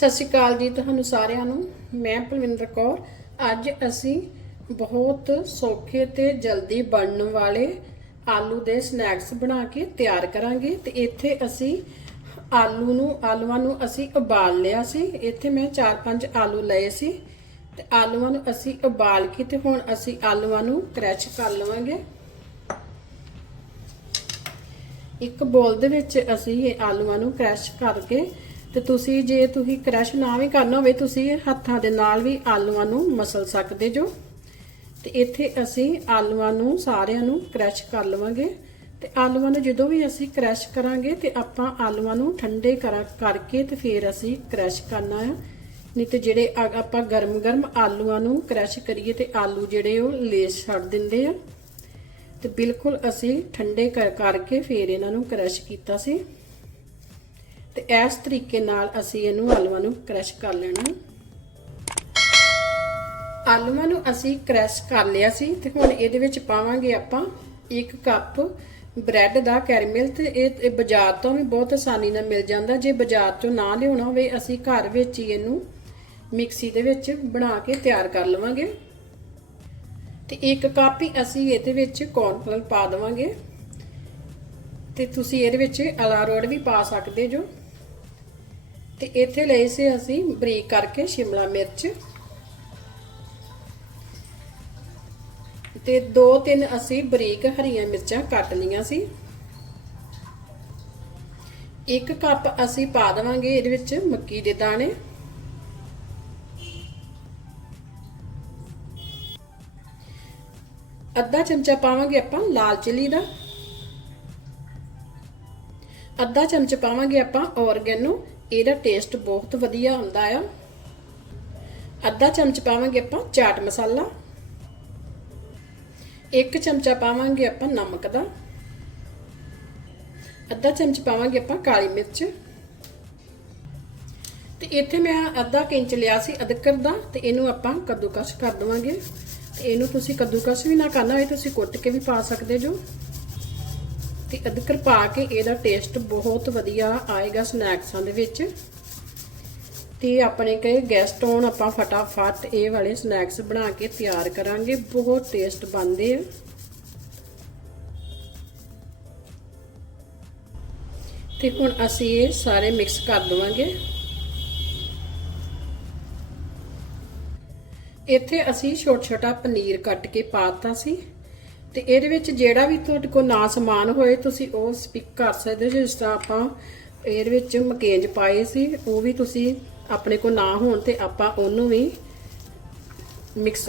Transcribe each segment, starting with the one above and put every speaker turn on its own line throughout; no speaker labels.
ਸਤਿ ਸ਼੍ਰੀ ਅਕਾਲ ਜੀ ਤੁਹਾਨੂੰ ਸਾਰਿਆਂ ਨੂੰ। ਮੈਂ ਪਲਵਿੰਦਰ ਕੌਰ। ਅੱਜ ਅਸੀਂ ਬਹੁਤ ਸੌਖੇ ਤੇ ਜਲਦੀ ਬਣਨ ਵਾਲੇ ਆਲੂ ਦੇ ਸਨੈਕਸ ਬਣਾ ਕੇ ਤਿਆਰ ਕਰਾਂਗੇ ਤੇ ਇੱਥੇ ਅਸੀਂ ਆਲੂ ਨੂੰ, ਆਲੂਆਂ ਨੂੰ ਅਸੀਂ ਉਬਾਲ ਲਿਆ ਸੀ। ਇੱਥੇ ਮੈਂ 4-5 ਆਲੂ ਲਏ ਸੀ ਤੇ ਆਲੂਆਂ ਨੂੰ ਅਸੀਂ ਉਬਾਲ ਕੇ ਤੇ ਹੁਣ ਅਸੀਂ ਆਲੂਆਂ ਨੂੰ ਕ੍ਰੈਸ਼ ਕਰ ਲਵਾਂਗੇ। ਇੱਕ ਬੋਲ ਦੇ ਵਿੱਚ ਅਸੀਂ ਇਹ ਆਲੂਆਂ ਨੂੰ ਕ੍ਰੈਸ਼ ਕਰਕੇ ਤੇ ਤੁਸੀਂ ਜੇ ਤੁਸੀਂ ਕ੍ਰੈਸ਼ ਨਾ ਵੀ ਕਰਨਾ ਹੋਵੇ, ਤੁਸੀਂ ਹੱਥਾਂ ਦੇ ਨਾਲ ਵੀ ਆਲੂਆਂ ਨੂੰ ਮਸਲ ਸਕਦੇ ਜੋ। ਤੇ ਇੱਥੇ ਅਸੀਂ ਆਲੂਆਂ ਨੂੰ ਸਾਰਿਆਂ ਨੂੰ ਕ੍ਰੈਸ਼ ਕਰ ਲਵਾਂਗੇ। ਤੇ ਆਲੂਆਂ ਨੂੰ ਜਦੋਂ ਵੀ ਅਸੀਂ ਕ੍ਰੈਸ਼ ਕਰਾਂਗੇ ਤੇ ਆਪਾਂ ਆਲੂਆਂ ਨੂੰ ਠੰਡੇ ਕਰਾ- ਕਰਕੇ ਤੇ ਫਿਰ ਅਸੀਂ ਕ੍ਰੈਸ਼ ਕਰਨਾ ਆ। ਨਹੀਂ ਤੇ ਜਿਹੜੇ ਆ- ਆਪਾਂ ਗਰਮ-ਗਰਮ ਆਲੂਆਂ ਨੂੰ ਕ੍ਰੈਸ਼ ਕਰੀਏ ਤੇ ਆਲੂ ਜਿਹੜੇ ਉਹ ਲੇਸ ਛੱਡ ਦਿੰਦੇ ਆ। ਤੇ ਬਿਲਕੁਲ ਅਸੀਂ ਠੰਡੇ ਕਰ ਕਰਕੇ ਫਿਰ ਇਹਨਾਂ ਨੂੰ ਕ੍ਰਸ਼ ਕੀਤਾ ਸੀ। ਤੇ ਇਸ ਤਰੀਕੇ ਨਾਲ ਅਸੀਂ ਇਹਨੂੰ ਆਲੂਆਂ ਨੂੰ ਕ੍ਰਸ਼ ਕਰ ਲੈਣਾ। ਆਲੂਆਂ ਨੂੰ ਅਸੀਂ ਕ੍ਰਸ਼ ਕਰ ਲਿਆ ਸੀ ਤੇ ਹੁਣ ਇਹਦੇ ਵਿੱਚ ਪਾਵਾਂਗੇ ਆਪਾਂ 1 ਕੱਪ ਬ੍ਰੈਡ ਦਾ ਕੈਰਮਲ ਤੇ ਇਹ ਬਾਜ਼ਾਰ ਤੋਂ ਵੀ ਬਹੁਤ ਆਸਾਨੀ ਨਾਲ ਮਿਲ ਜਾਂਦਾ। ਜੇ ਬਾਜ਼ਾਰ ਤੋਂ ਨਾ ਲਿਆਉਣਾ ਹੋਵੇ, ਅਸੀਂ ਘਰ ਵਿੱਚ ਹੀ ਇਹਨੂੰ ਮਿਕਸੀ ਦੇ ਵਿੱਚ ਬਣਾ ਕੇ ਤਿਆਰ ਕਰ ਲਵਾਂਗੇ। ਤੇ ਇੱਕ ਕੱਪ ਹੀ ਅਸੀਂ ਇਹਦੇ ਵਿੱਚ ਕੌਰਨਫਲਰ ਪਾ ਦੇਵਾਂਗੇ। ਤੇ ਤੁਸੀਂ ਇਹਦੇ ਵਿੱਚ ਅਲਾਰੋੜ ਵੀ ਪਾ ਸਕਦੇ ਜੋ। ਤੇ ਇੱਥੇ ਲਏ ਸੀ ਅਸੀਂ ਬਰੀਕ ਕਰਕੇ ਸ਼ਿਮਲਾ ਮਿਰਚ। ਤੇ ਦੋ ਤਿੰਨ ਅਸੀਂ ਬਰੀਕ ਹਰੀਆਂ ਮਿਰਚਾਂ ਕੱਟ ਲਈਆਂ ਸੀ। ਇੱਕ ਕੱਪ ਅਸੀਂ ਪਾ ਦੇਵਾਂਗੇ ਇਹਦੇ ਵਿੱਚ ਮੱਕੀ ਦੇ ਦਾਣੇ। ਅੱਧਾ ਚਮਚਾ ਪਾਵਾਂਗੇ ਆਪਾਂ ਲਾਲ ਚਿਲੀ ਦਾ। ਅੱਧਾ ਚਮਚ ਪਾਵਾਂਗੇ ਆਪਾਂ ਔਰਗੈਨੋ ਇਹਦਾ ਟੇਸਟ ਬਹੁਤ ਵਧੀਆ ਹੁੰਦਾ ਆ। ਅੱਧਾ ਚਮਚ ਪਾਵਾਂਗੇ ਆਪਾਂ ਚਾਟ ਮਸਾਲਾ। ਇੱਕ ਚਮਚਾ ਪਾਵਾਂਗੇ ਆਪਾਂ ਨਮਕ ਦਾ। ਅੱਧਾ ਚਮਚ ਪਾਵਾਂਗੇ ਆਪਾਂ ਕਾਲੀ ਮਿਰਚ। ਤੇ ਇੱਥੇ ਮੈਂ ਅੱਧਾ ਇੰਚ ਲਿਆ ਸੀ ਅਦਕਰ ਦਾ ਤੇ ਇਹਨੂੰ ਆਪਾਂ ਕੱਦੂਕਸ ਕਰ ਦਵਾਂਗੇ। ਤੇ ਇਹਨੂੰ ਤੁਸੀਂ ਕੱਦੂਕਸ ਵੀ ਨਾ ਕਰਨਾ ਹੋਏ, ਤੁਸੀਂ ਕੁੱਟ ਕੇ ਵੀ ਪਾ ਸਕਦੇ ਜੋ। ਤੇ ਅਦਰਕ ਪਾ ਕੇ ਇਹਦਾ ਟੇਸਟ ਬਹੁਤ ਵਧੀਆ ਆਏਗਾ ਸਨੈਕਸਾਂ ਦੇ ਵਿੱਚ। ਤੇ ਆਪਣੇ ਕਈ ਗੈਸਟ ਆਉਣ ਆਪਾਂ ਫਟਾਫਟ ਇਹ ਵਾਲੇ ਸਨੈਕਸ ਬਣਾ ਕੇ ਤਿਆਰ ਕਰਾਂਗੇ। ਬਹੁਤ ਟੇਸਟ ਬਣਦੇ ਆ। ਤੇ ਹੁਣ ਅਸੀਂ ਇਹ ਸਾਰੇ ਮਿਕਸ ਕਰ ਦਵਾਂਗੇ। ਇੱਥੇ ਅਸੀਂ ਛੋਟਾ ਛੋਟਾ ਪਨੀਰ ਕੱਟ ਕੇ ਪਾਤਾ ਸੀ। ਤੇ ਇਹਦੇ ਵਿੱਚ ਜਿਹੜਾ ਵੀ ਤੁਹਾਡੇ ਕੋਲ ਨਾ ਸਮਾਨ ਹੋਏ, ਤੁਸੀਂ ਉਹ ਸਪਿਕ ਕਰ ਸਕਦੇ ਹੋ, ਜਿਸ ਤਰ੍ਹਾਂ ਆਪਾਂ ਇਹਦੇ ਵਿੱਚ ਮਕੇਂਜ ਪਾਏ ਸੀ, ਉਹ ਵੀ ਤੁਸੀਂ ਆਪਣੇ ਕੋਲ ਨਾ ਹੋਣ ਤੇ ਆਪਾਂ ਉਹਨੂੰ ਵੀ ਮਿਕਸ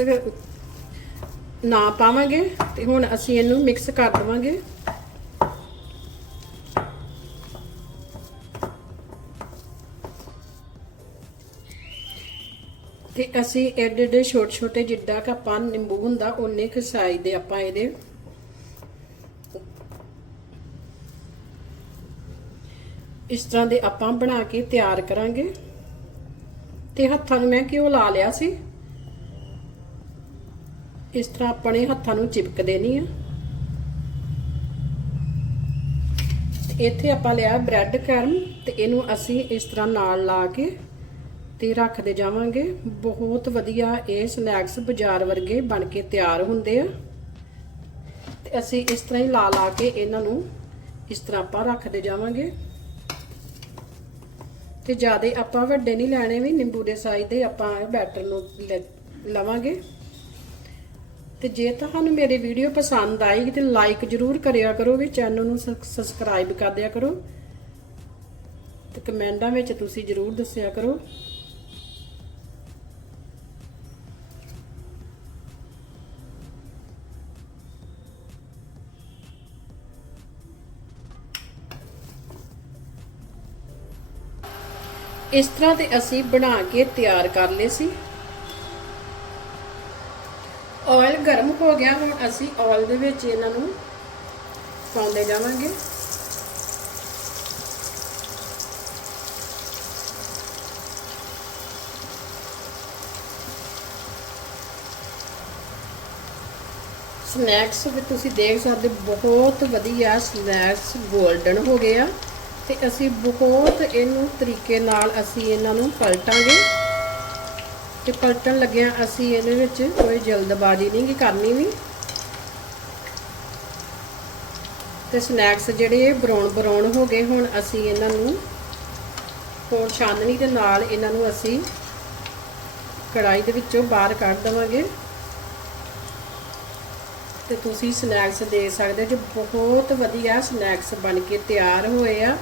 ਨਾ ਪਾਵਾਂਗੇ ਤੇ ਹੁਣ ਅਸੀਂ ਇਹਨੂੰ ਮਿਕਸ ਕਰ ਦਵਾਂਗੇ। ਤੇ ਅਸੀਂ ਐਡੇ ਐਡੇ ਛੋਟੇ ਛੋਟੇ ਜਿੱਡਾ ਕ ਆਪਾਂ ਨਿੰਬੂ ਹੁੰਦਾ ਉਹਨੇ ਕੁ ਸਾਈਜ਼ ਦੇ ਆਪਾਂ ਇਹਦੇ। ਇਸ ਤਰ੍ਹਾਂ ਦੇ ਆਪਾਂ ਬਣਾ ਕੇ ਤਿਆਰ ਕਰਾਂਗੇ। ਤੇ ਹੱਥਾਂ ਨੂੰ ਮੈਂ ਘਿਓ ਲਾ ਲਿਆ ਸੀ? ਇਸ ਤਰ੍ਹਾਂ ਆਪਣੇ ਹੱਥਾਂ ਨੂੰ ਚਿਪਕ ਦੇਣੀ ਆ। ਇੱਥੇ ਆਪਾਂ ਲਿਆ ਬ੍ਰੈਡ ਕਰਮ, ਤੇ ਇਹਨੂੰ ਅਸੀਂ ਇਸ ਤਰ੍ਹਾਂ ਨਾਲ ਲਾ ਕੇ ਤੇ ਰੱਖਦੇ ਜਾਵਾਂਗੇ। ਬਹੁਤ ਵਧੀਆ ਇਹ ਸਨੈਕਸ ਬਾਜ਼ਾਰ ਵਰਗੇ ਬਣ ਕੇ ਤਿਆਰ ਹੁੰਦੇ ਆ। ਤੇ ਅਸੀਂ ਇਸ ਤਰ੍ਹਾਂ ਹੀ ਲਾ ਲਾ ਕੇ ਇਹਨਾਂ ਨੂੰ ਇਸ ਤਰ੍ਹਾਂ ਆਪਾਂ ਰੱਖਦੇ ਜਾਵਾਂਗੇ। ਤੇ ਜਿਆਦੇ ਆਪਾਂ ਵੱਡੇ ਨਹੀਂ ਲੈਣੇ ਵੀ, ਨਿੰਬੂ ਦੇ ਸਾਈਜ਼ ਦੇ ਆਪਾਂ ਬੈਟਰ ਨੂੰ ਲਵਾਂਗੇ। ਤੇ ਜੇ ਤੁਹਾਨੂੰ ਮੇਰੀ ਵੀਡੀਓ ਪਸੰਦ ਆਈ ਤੇ ਲਾਈਕ ਜਰੂਰ ਕਰਿਆ ਕਰੋ ਵੀ ਚੈਨਲ ਨੂੰ ਸਬਸਕ੍ਰਾਈਬ ਕਰ ਦਿਆ ਕਰੋ। ਤੇ ਕਮੈਂਟਾਂ ਵਿੱਚ ਤੁਸੀਂ ਜਰੂਰ ਦੱਸਿਆ ਕਰੋ। ਇਸ ਤਰ੍ਹਾਂ ਦੇ ਅਸੀਂ ਬਣਾ ਕੇ ਤਿਆਰ ਕਰ ਲਏ ਸੀ। ਆਇਲ ਗਰਮ ਹੋ ਗਿਆ, ਹੁਣ ਅਸੀਂ ਆਇਲ ਦੇ ਵਿੱਚ ਇਹਨਾਂ ਨੂੰ ਪਾਉਂਦੇ ਜਾਵਾਂਗੇ। ਸਨੈਕਸ ਵੀ ਤੁਸੀਂ ਦੇਖ ਸਕਦੇ, ਬਹੁਤ ਵਧੀਆ ਸਨੈਕਸ 골ਡਨ ਹੋ ਗਏ ਆ। ਤੇ ਅਸੀਂ ਬਹੁਤ ਇਹਨੂੰ ਤਰੀਕੇ ਨਾਲ ਅਸੀਂ ਇਹਨਾਂ ਨੂੰ ਪਲਟਾਂਗੇ। ਤੇ ਪਲਟਣ ਲੱਗਿਆਂ ਅਸੀਂ ਇਹਦੇ ਵਿੱਚ ਕੋਈ ਜਲਦਬਾਜ਼ੀ ਨਹੀਂ ਕਰਨੀ ਵੀ। ਤੇ ਸਨੈਕਸ ਜਿਹੜੇ ਬਰਾਉਨ ਬਰਾਉਨ ਹੋ ਗਏ, ਹੁਣ ਅਸੀਂ ਇਹਨਾਂ ਨੂੰ ਹੁਣ ਛਾਨਣੀ ਦੇ ਨਾਲ ਇਹਨਾਂ ਨੂੰ ਅਸੀਂ ਕੜਾਈ ਦੇ ਵਿੱਚੋਂ ਬਾਹਰ ਕੱਢ ਦਵਾਂਗੇ। ਤੇ ਤੁਸੀਂ ਸਨੈਕਸ ਦੇ ਸਕਦੇ ਜੇ ਬਹੁਤ ਵਧੀਆ ਸਨੈਕਸ ਬਣ ਕੇ ਤਿਆਰ ਹੋਏ ਆ।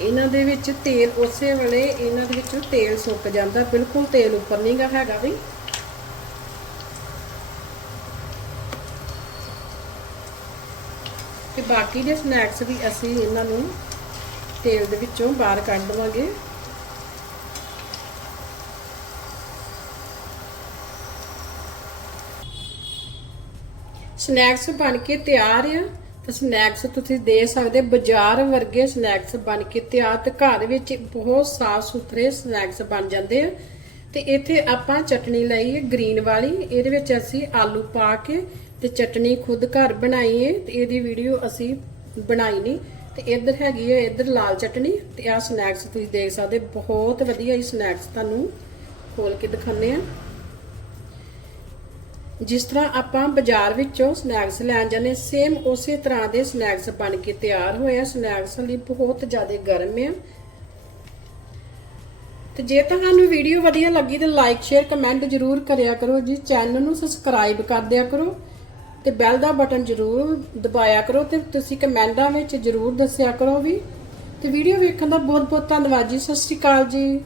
ਇਹਨਾਂ ਦੇ ਵਿੱਚ ਤੇਲ, ਉਸੇ ਵੇਲੇ ਇਹਨਾਂ ਦੇ ਵਿੱਚੋਂ ਤੇਲ ਸੁੱਕ ਜਾਂਦਾ। ਬਿਲਕੁਲ ਤੇਲ ਉੱਪਰ ਨਹੀਂਗਾ ਹੈਗਾ ਵੀ। ਤੇ ਬਾਕੀ ਦੇ ਸਨੈਕਸ ਵੀ ਅਸੀਂ ਇਹਨਾਂ ਨੂੰ ਤੇਲ ਦੇ ਵਿੱਚੋਂ ਬਾਹਰ ਕੱਢ ਦਵਾਂਗੇ। ਸਨੈਕਸ ਬਣ ਕੇ ਤਿਆਰ ਆ ਤੇ ਸਨੈਕਸ ਤੁਸੀਂ ਦੇ ਸਕਦੇ ਬਾਜ਼ਾਰ ਵਰਗੇ ਸਨੈਕਸ ਬਣ ਕੇ ਤਿਆਰ ਤੇ ਘਰ ਵਿੱਚ ਬਹੁਤ ਸਾਫ਼ ਸੁਥਰੇ ਸਨੈਕਸ ਬਣ ਜਾਂਦੇ ਆ। ਤੇ ਇੱਥੇ ਆਪਾਂ ਚਟਣੀ ਲਈ ਹੈ ਗ੍ਰੀਨ ਵਾਲੀ, ਇਹਦੇ ਵਿੱਚ ਅਸੀਂ ਆਲੂ ਪਾ ਕੇ ਤੇ ਚਟਣੀ ਖੁਦ ਘਰ ਬਣਾਈ ਹੈ ਤੇ ਇਹਦੀ ਵੀਡੀਓ ਅਸੀਂ ਬਣਾਈ ਨਹੀਂ। ਤੇ ਇੱਧਰ ਹੈਗੀ ਹੈ, ਇੱਧਰ ਲਾਲ ਚਟਨੀ ਤੇ ਆਹ ਸਨੈਕਸ ਤੁਸੀਂ ਦੇਖ ਸਕਦੇ, ਬਹੁਤ ਵਧੀਆ ਹੀ ਸਨੈਕਸ ਤੁਹਾਨੂੰ ਖੋਲ ਕੇ ਦਿਖਾਉਂਦੇ ਆ। ਜਿਸ ਤਰ੍ਹਾਂ ਆਪਾਂ ਬਾਜ਼ਾਰ ਵਿੱਚੋਂ ਸਨੈਕਸ ਲੈਣ ਜਾਂਦੇ ਸੇਮ ਉਸੇ ਤਰ੍ਹਾਂ ਦੇ ਸਨੈਕਸ ਬਣ ਕੇ ਤਿਆਰ ਹੋਏ ਆ। ਸਨੈਕਸ ਲਈ ਬਹੁਤ ਜ਼ਿਆਦਾ ਗਰਮ ਆ। ਤੇ ਜੇ ਤੁਹਾਨੂੰ ਵੀਡੀਓ ਵਧੀਆ ਲੱਗੀ ਤੇ ਲਾਈਕ ਸ਼ੇਅਰ ਕਮੈਂਟ ਜਰੂਰ ਕਰਿਆ ਕਰੋ ਜੀ। ਚੈਨਲ ਨੂੰ ਸਬਸਕ੍ਰਾਈਬ ਕਰ ਦਿਆ ਕਰੋ ਤੇ ਬੈਲ ਦਾ ਬਟਨ ਜਰੂਰ ਦਬਾਇਆ ਕਰੋ ਤੇ ਤੁਸੀਂ ਕਮੈਂਟਾਂ ਵਿੱਚ ਜਰੂਰ ਦੱਸਿਆ ਕਰੋ ਵੀ। ਤੇ ਵੀਡੀਓ ਵੇਖਣ ਦਾ ਬਹੁਤ ਬਹੁਤ ਧੰਨਵਾਦ ਜੀ। ਸਤਿ ਸ਼੍ਰੀ ਅਕਾਲ ਜੀ।